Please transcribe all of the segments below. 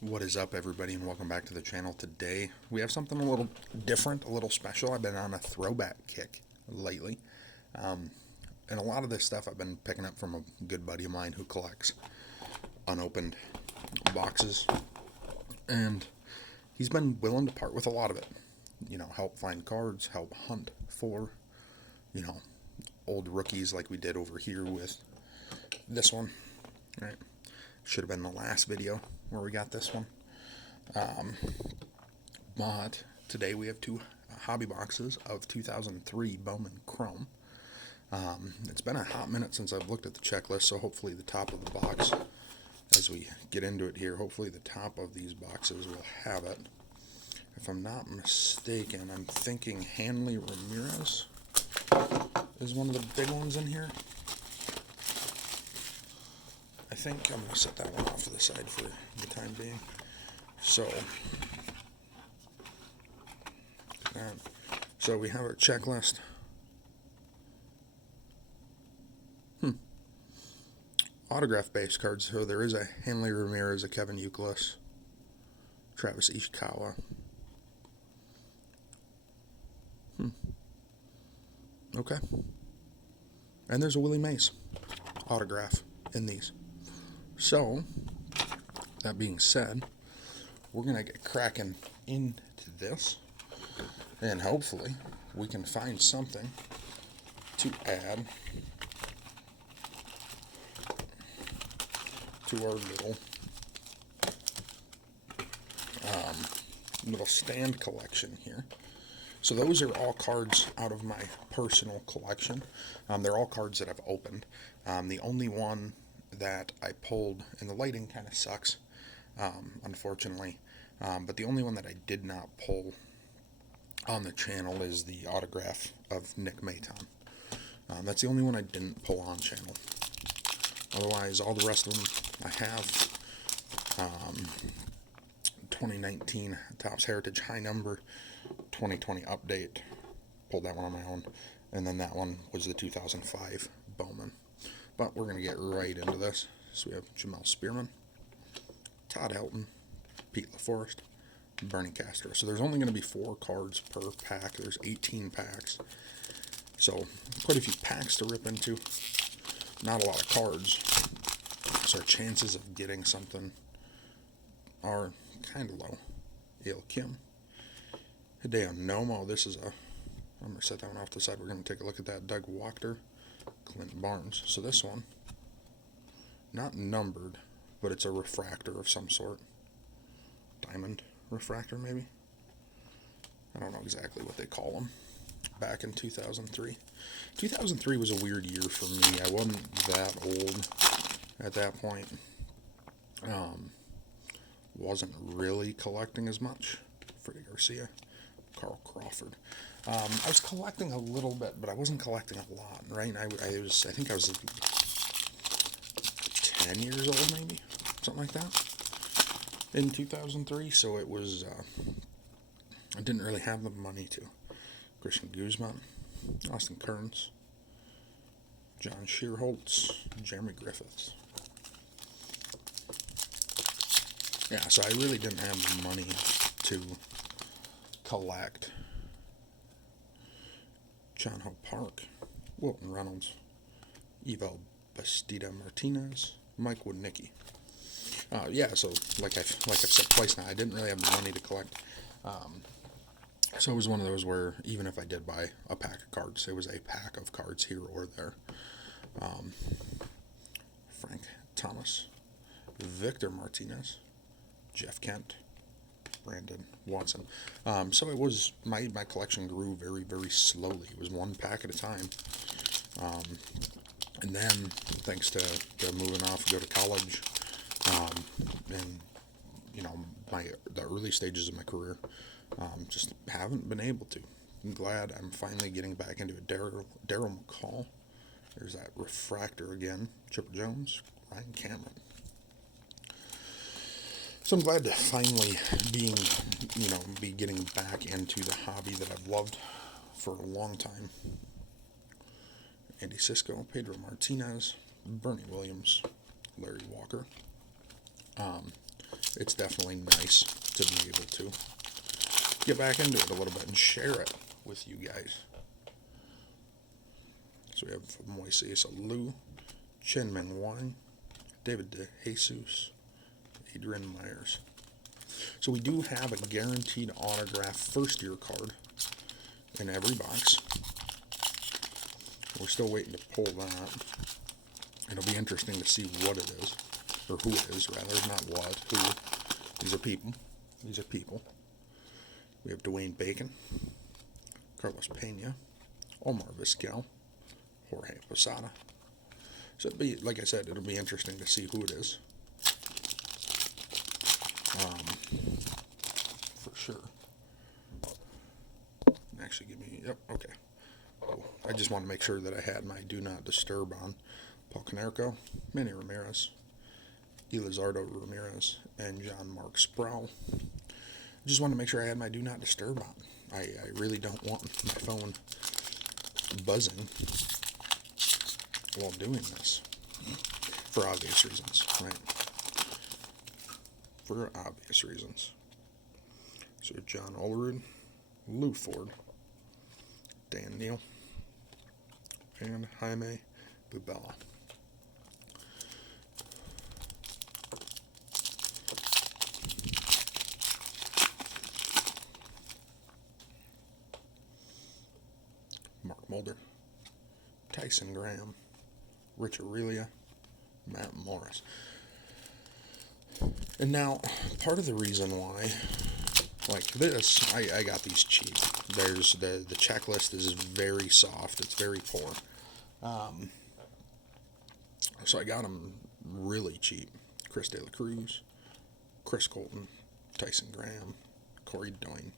What is up, everybody, and welcome back to the channel. Today we have something a little different, a little special. I've been on a throwback kick lately, and a lot of this stuff I've been picking up from a good buddy of mine who collects unopened boxes, and he's been willing to part with a lot of it. Help find cards, help hunt for, you know, old rookies like we did over here with this one. Right? Should have been the last video where we got this one. But today we have two hobby boxes of 2003 Bowman Chrome. It's been a hot minute since I've looked at the checklist, so hopefully the top of the box, as we get into it here, hopefully the top of these boxes will have it. If I'm not mistaken, I'm thinking Hanley Ramirez is one of the big ones in here. I think I'm going to set that one off to the side for the time being. So we have our checklist. Autograph base cards. So there is a Hanley Ramirez, a Kevin Youkilis, Travis Ishikawa. Okay. And there's a Willie Mays autograph in these. So, that being said, we're going to get cracking into this, and hopefully we can find something to add to our little stand collection here. So those are all cards out of my personal collection. They're all cards that I've opened. The only one that I pulled, and the lighting kind of sucks, unfortunately, but the only one that I did not pull on the channel is the autograph of Nick Maton. That's the only one I didn't pull on channel. Otherwise, all the rest of them I have. 2019 Topps Heritage High Number, 2020 Update, pulled that one on my own, and then that one was the 2005 Bowman. But we're going to get right into this. So we have Jamel Spearman, Todd Helton, Pete LaForest, Bernie Castro. So there's only going to be 4 cards per pack. There's 18 packs. So quite a few packs to rip into. Not a lot of cards. So our chances of getting something are kind of low. Il Kim, Hideo Nomo. This is I'm going to set that one off to the side. We're going to take a look at that. Doug Wachter, Clint Barnes. So this one, not numbered, but it's a refractor of some sort. Diamond refractor, maybe? I don't know exactly what they call them. Back in 2003. 2003 was a weird year for me. I wasn't that old at that point. Wasn't really collecting as much. Freddie Garcia, Carl Crawford. I was collecting a little bit, but I wasn't collecting a lot, right? I think I was 10 years old, maybe, something like that, in 2003. So it was, I didn't really have the money to. Christian Guzman, Austin Kearns, John Shearholtz, Jeremy Griffiths. Yeah, so I really didn't have the money to collect. John Hope Park, Wilton Reynolds, Evel Bastida Martinez, Mike Wodnicki. Yeah, so like I've said twice now, I didn't really have the money to collect. So it was one of those where even if I did buy a pack of cards, it was a pack of cards here or there. Frank Thomas, Victor Martinez, Jeff Kent, Brandon Watson. So it was, my collection grew very, very slowly. It was one pack at a time. And then, thanks to moving off, go to college, and, the early stages of my career, just haven't been able to. I'm glad I'm finally getting back into it. Darryl McCall. There's that refractor again. Chipper Jones, Ryan Cameron. So I'm glad to finally be getting back into the hobby that I've loved for a long time. Andy Cisco, Pedro Martinez, Bernie Williams, Larry Walker, it's definitely nice to be able to get back into it a little bit and share it with you guys. So we have Moises Alou, Chen Ming Wang, David DeJesus, Adrian Myers. So we do have a guaranteed autograph first year card in every box. We're still waiting to pull that. It'll be interesting to see what it is, or who it is rather, not what, who. These are people. These are people. We have Dwayne Bacon, Carlos Pena, Omar Vizquel, Jorge Posada. So it'll be, like I said, it'll be interesting to see who it is. For sure. Actually, give me, yep, okay. Oh, I just want to make sure that I had my Do Not Disturb on. Paul Konerko, Manny Ramirez, Elizardo Ramirez, and John Mark Sproul. I just want to make sure I had my Do Not Disturb on. I really don't want my phone buzzing while doing this. For obvious reasons, right? For obvious reasons. So John Olerud, Lou Ford, Dan Neal, and Jaime Bubella. Mark Mulder, Tyson Graham, Rich Aurelia, Matt Morris. And now, part of the reason why, like this, I got these cheap. There's the checklist is very soft. It's very poor. So I got them really cheap. Chris De La Cruz, Chris Colton, Tyson Graham, Corey Doyne.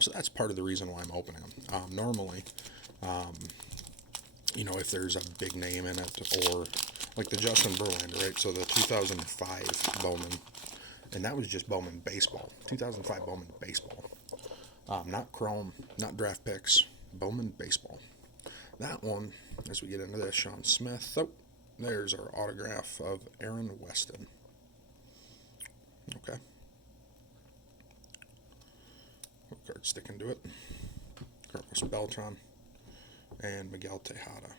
So that's part of the reason why I'm opening them. Normally, if there's a big name in it, or like the Justin Verlander, right? So the 2005 Bowman, and that was just Bowman Baseball. 2005 Bowman Baseball. Not Chrome, not draft picks, Bowman Baseball. That one, as we get into this, Sean Smith. Oh, there's our autograph of Aaron Weston. Okay. Card sticking to it. Carlos Beltran and Miguel Tejada.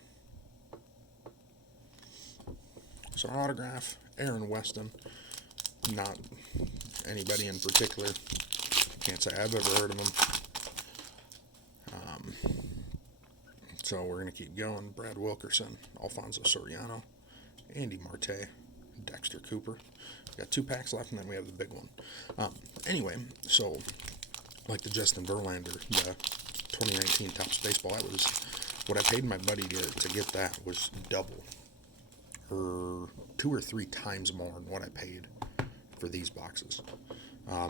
So autograph, Aaron Weston. Not anybody in particular. Can't say I've ever heard of him. So we're going to keep going. Brad Wilkerson, Alfonso Soriano, Andy Marte, Dexter Cooper. We got 2 packs left, and then we have the big one. Anyway, so like the Justin Verlander, the 2019 Topps Baseball, that was what I paid my buddy to get. That was double, or 2 or 3 times more than what I paid for these boxes.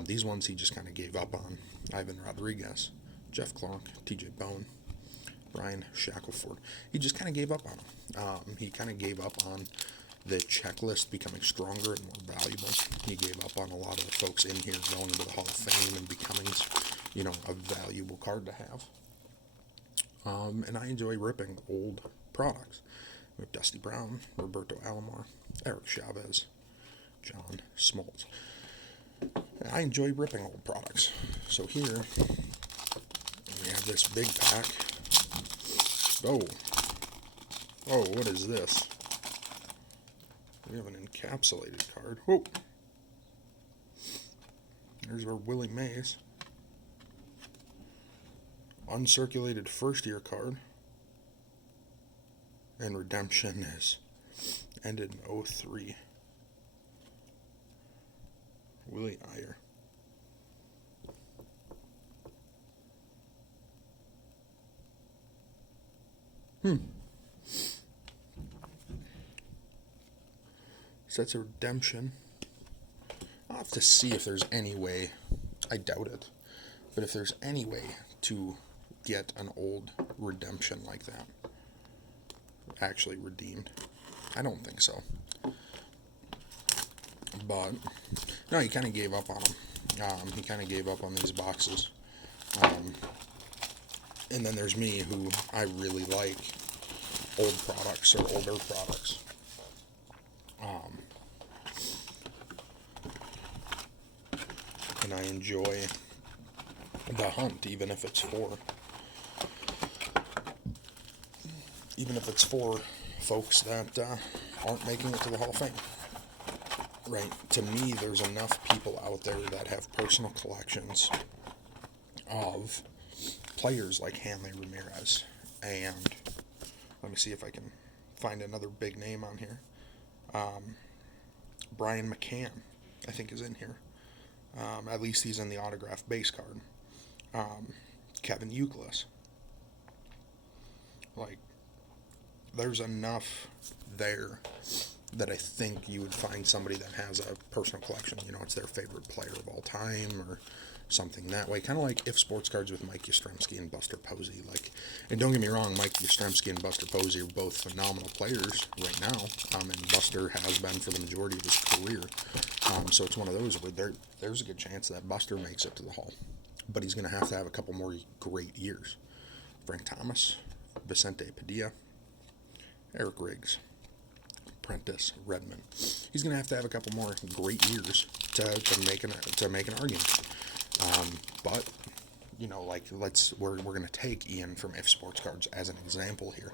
These ones he just kind of gave up on. Ivan Rodriguez, Jeff Clark, TJ Bone, Ryan Shackelford. He just kind of gave up on them. He kind of gave up on the checklist becoming stronger and more valuable. He gave up on a lot of the folks in here going to the Hall of Fame and becoming, a valuable card to have. And I enjoy ripping old products. We have Dusty Brown, Roberto Alomar, Eric Chavez, John Smoltz. I enjoy ripping old products. So here we have this big pack. Oh, what is this? We have an encapsulated card. Whoa. There's our Willie Mays. Uncirculated first year card. And redemption is ended in 03. Willie Iyer. So that's a redemption. I'll have to see if there's any way. I doubt it. But if there's any way to get an old redemption like that actually redeemed. I don't think so. But, no, he kind of gave up on them. He kind of gave up on these boxes. And then there's me, who I really like old products or older products. and I enjoy the hunt, even if it's for folks that aren't making it to the Hall of Fame. Right? To me, there's enough people out there that have personal collections of players like Hanley Ramirez, and let me see if I can find another big name on here. Brian McCann, I think, is in here. At least he's in the autographed base card. Kevin Youkilis. Like, there's enough there that I think you would find somebody that has a personal collection. You know, it's their favorite player of all time or something that way. Kind of like If Sports Cards with Mike Yastrzemski and Buster Posey. Like, and don't get me wrong, Mike Yastrzemski and Buster Posey are both phenomenal players right now. And Buster has been for the majority of his career. So it's one of those where there's a good chance that Buster makes it to the Hall. But he's going to have a couple more great years. Frank Thomas, Vicente Padilla, Eric Riggs, Prentice, Redmond. He's going to have a couple more great years to make an argument. But you know, like, we're going to take Ian from If Sports Cards as an example here.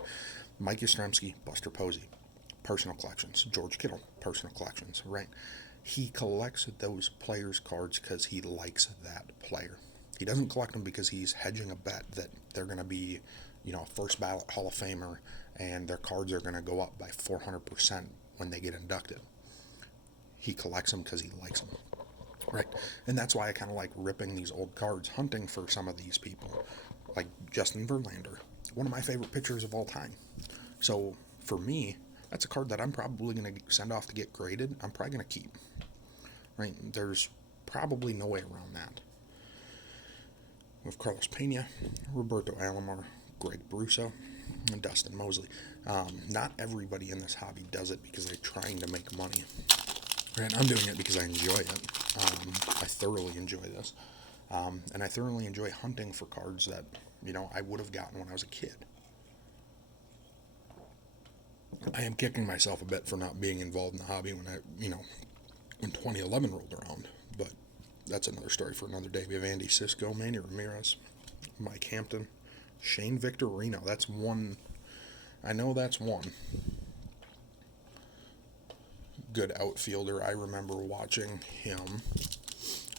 Mike Yastrzemski, Buster Posey, personal collections. George Kittle, personal collections. Right? He collects those players' cards because he likes that player. He doesn't collect them because he's hedging a bet that they're going to be, you know, a first ballot Hall of Famer and their cards are going to go up by 400% when they get inducted. He collects them because he likes them. Right? And that's why I kind of like ripping these old cards, hunting for some of these people. Like Justin Verlander, one of my favorite pitchers of all time. So for me, that's a card that I'm probably going to send off to get graded. I'm probably going to keep. Right? There's probably no way around that. With Carlos Pena, Roberto Alomar, Greg Brusso, and Dustin Mosley. Not everybody in this hobby does it because they're trying to make money. Right? I'm doing it because I enjoy it. I thoroughly enjoy this. And I thoroughly enjoy hunting for cards that, you know, I would have gotten when I was a kid. I am kicking myself a bit for not being involved in the hobby when 2011 rolled around. But that's another story for another day. We have Andy Cisco, Manny Ramirez, Mike Hampton, Shane Victorino. That's one. I know that's one good outfielder. I remember watching him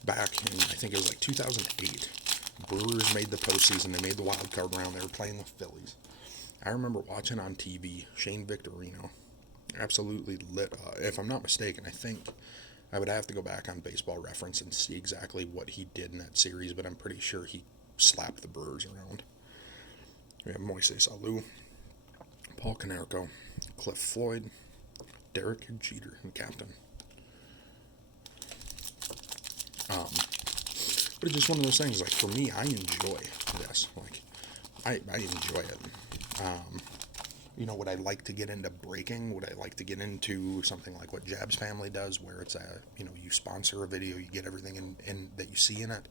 back in, I think it was like 2008. Brewers made the postseason. They made the wild card round. They were playing the Phillies. I remember watching on TV Shane Victorino. Absolutely lit. If I'm not mistaken, I think I would have to go back on Baseball Reference and see exactly what he did in that series, but I'm pretty sure he slapped the Brewers around. We have Moises Alou, Paul Konerko, Cliff Floyd, Derek Jeter, and captain. But it's just one of those things, like, for me, I enjoy this. Like, I enjoy it. You know, would I like to get into breaking? Would I like to get into something like what Jab's family does, where it's you sponsor a video, you get everything in that you see in it?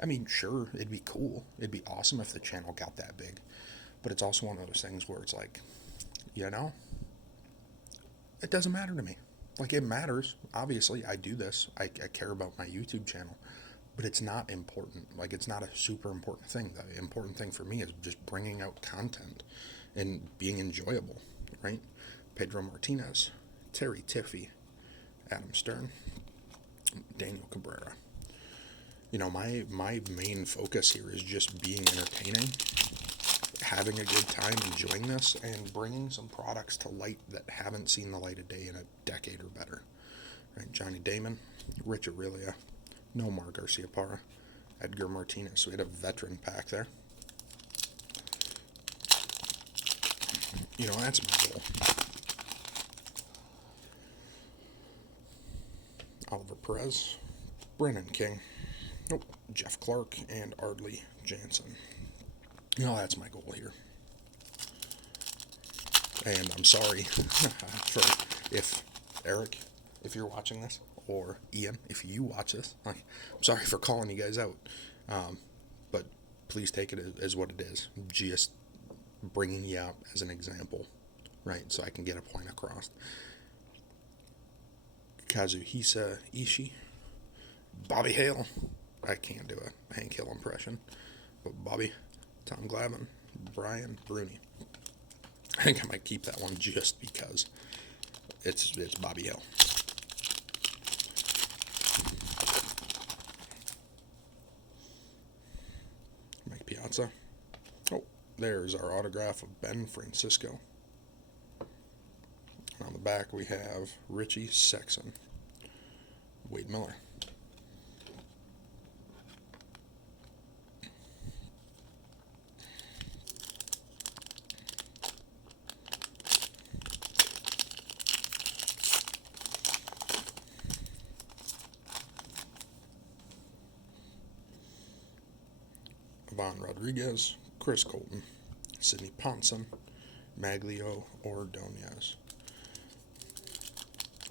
I mean, sure, it'd be cool. It'd be awesome if the channel got that big. But it's also one of those things where it's like, you know, it doesn't matter to me. Like, it matters. Obviously, I do this. I care about my YouTube channel. But it's not important. Like, it's not a super important thing. The important thing for me is just bringing out content and being enjoyable, right? Pedro Martinez, Terry Tiffey, Adam Stern, Daniel Cabrera. You know, my main focus here is just being entertaining, having a good time, enjoying this, and bringing some products to light that haven't seen the light of day in a decade or better. Right? Johnny Damon, Rich Aurelia, Nomar Garciaparra, Edgar Martinez. So we had a veteran pack there. You know, that's my goal. Oliver Perez, Brennan King, Jeff Clark, and Ardley Jansen. You know, that's my goal here. And I'm sorry for Eric, if you're watching this, or Ian, if you watch this. I'm sorry for calling you guys out. But please take it as what it is. Just bringing you out as an example, right? So I can get a point across. Kazuhisa Ishii, Bobby Hale. I can't do a Hank Hill impression, but Bobby, Tom Glavine, Brian Bruni. I think I might keep that one just because it's Bobby Hale. Mike Piazza. Oh, there's our autograph of Ben Francisco. On the back we have Richie Sexson, Wade Miller. Ivan Rodriguez, Chris Colton, Sidney Ponson, Maglio Ordonez.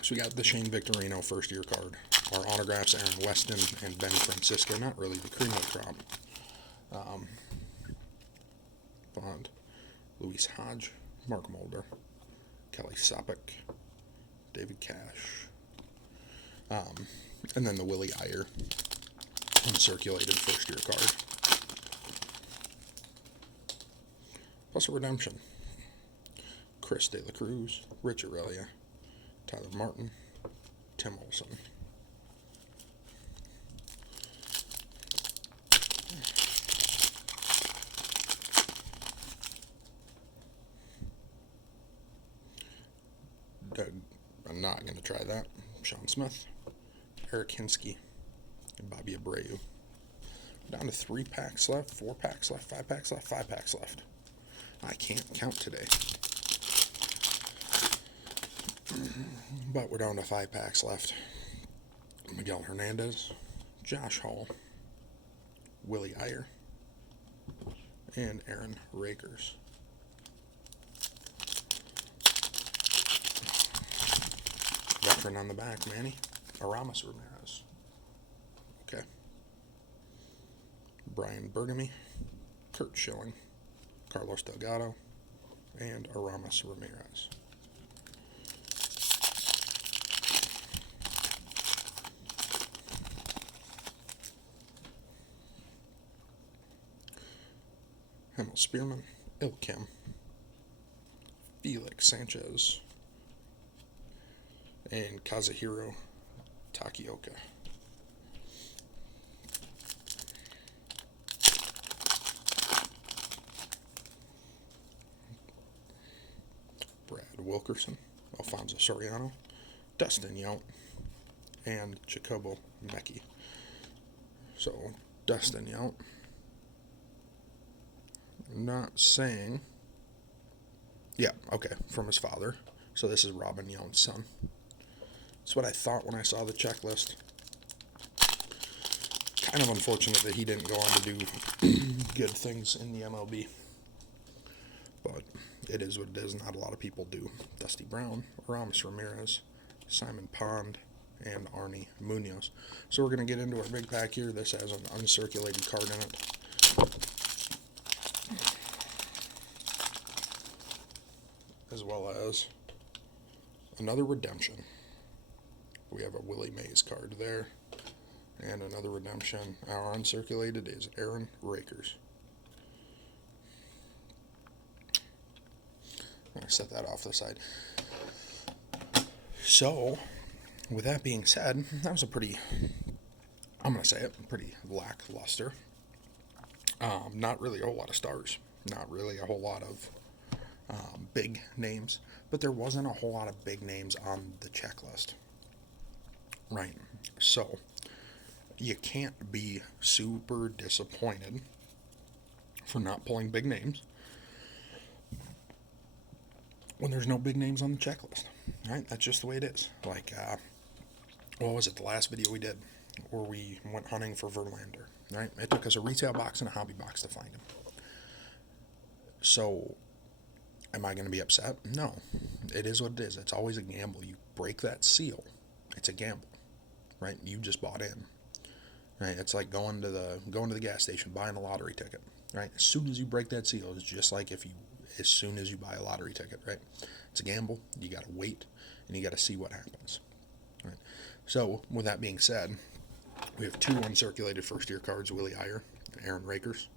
So we got the Shane Victorino first year card. Our autographs, Aaron Weston and Ben Francisco. Not really the cream of the crop. Bond, Luis Hodge, Mark Mulder, Kelly Sopik, David Cash. And then the Willie Iyer uncirculated first year card. Plus a redemption. Chris De La Cruz, Rich Aurelia, Tyler Martin, Tim Olson. Doug, I'm not going to try that. Sean Smith, Eric Hinsky, and Bobby Abreu. Down to 3 packs left, 4 packs left, 5 packs left, 5 packs left. I can't count today. But we're down to 5 packs left. Miguel Hernandez, Josh Hall, Willie Iyer, and Aaron Rakers. Veteran on the back, Manny Aramis Ramirez. Okay. Brian Bergamy, Kurt Schilling, Carlos Delgado, and Aramis Ramirez. Hamel Spearman, Il Kim, Felix Sanchez, and Kazuhiro Takioka. Brad Wilkerson, Alfonso Soriano, Dustin Yount, and Jacobo Mecki. So, Dustin Yount, not saying, yeah, okay, from his father. So this is Robin Yount's son. That's what I thought when I saw the checklist. Kind of unfortunate that he didn't go on to do good things in the MLB. But it is what it is. Not a lot of people do. Dusty Brown, Aramis Ramirez, Simon Pond, and Arnie Munoz. So we're going to get into our big pack here. This has an uncirculated card in it. As well as another redemption. We have a Willie Mays card there. And another redemption. Our uncirculated is Aaron Rakers. I'm going to set that off to the side. So, with that being said, that was a pretty, I'm going to say it, pretty lackluster. Not really a whole lot of stars. Not really a whole lot of big names. But there wasn't a whole lot of big names on the checklist. Right. So, you can't be super disappointed for not pulling big names when there's no big names on the checklist. Right? That's just the way it is. Like, what was it, the last video we did where we went hunting for Verlander, right? It took us a retail box and a hobby box to find him. So, am I going to be upset? No. It is what it is. It's always a gamble. You break that seal, it's a gamble, right? You just bought in, right? It's like going to the gas station, buying a lottery ticket, right? As soon as you break that seal, it's just like as soon as you buy a lottery ticket, right? It's a gamble. You got to wait, and you got to see what happens, right? So, with that being said, We have 2 uncirculated first-year cards, Willie Iyer and Aaron Rakers.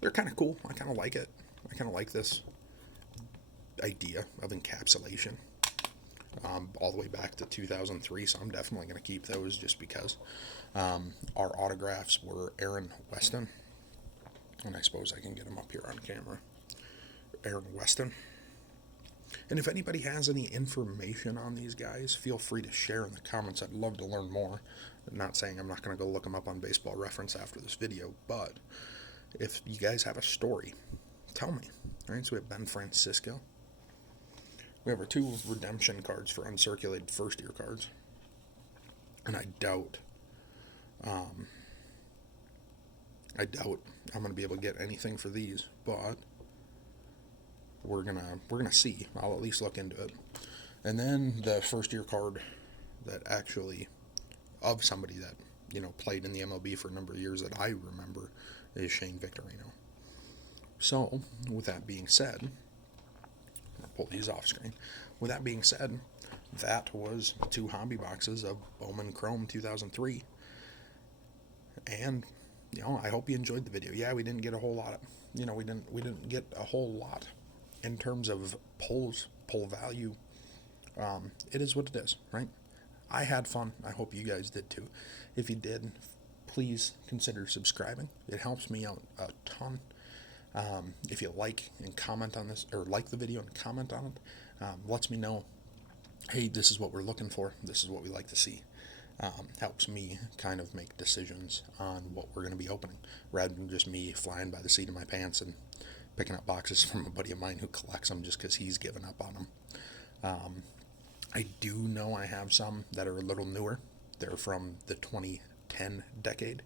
They're kind of cool. I kind of like it. I kind of like this idea of encapsulation all the way back to 2003, so I'm definitely going to keep those just because. Our autographs were Aaron Weston, and I suppose I can get him up here on camera. Aaron Weston. And if anybody has any information on these guys, feel free to share in the comments. I'd love to learn more. I'm not saying I'm not going to go look them up on Baseball Reference after this video, but if you guys have a story, tell me. All right, so we have Ben Francisco. We have our 2 redemption cards for uncirculated first-year cards. And I doubt I'm going to be able to get anything for these, but we're gonna see. I'll at least look into it. And then the first-year card that actually of somebody that played in the MLB for a number of years that I remember is Shane Victorino. So with that being said, I'll pull these off screen. With that being said, that was 2 hobby boxes of Bowman Chrome 2003. And I hope you enjoyed the video. Yeah, we didn't get a whole lot. We didn't get a whole lot in terms of pull value. It is what it is, right? I had fun. I hope you guys did too. If you did, please consider subscribing. It helps me out a ton. If you like and comment on this, or like the video and comment on it, lets me know, hey, this is what we're looking for. This is what we like to see. Helps me kind of make decisions on what we're going to be opening, rather than just me flying by the seat of my pants and picking up boxes from a buddy of mine who collects them just because he's given up on them. I do know I have some that are a little newer. They're from the 2010 decade,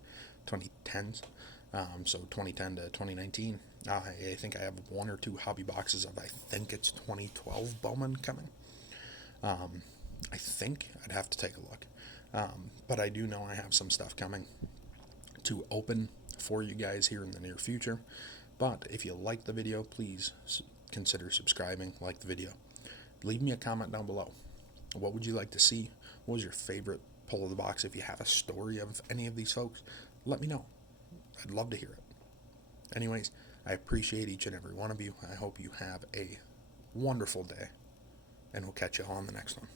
2010s, so 2010 to 2019. I think I have 1 or 2 hobby boxes of, I think it's 2012 Bowman coming. I think I'd have to take a look. But I do know I have some stuff coming to open for you guys here in the near future. But if you like the video, please consider subscribing, like the video. Leave me a comment down below. What would you like to see? What was your favorite pull of the box? If you have a story of any of these folks, let me know. I'd love to hear it. Anyways, I appreciate each and every one of you. I hope you have a wonderful day, and we'll catch you all on the next one.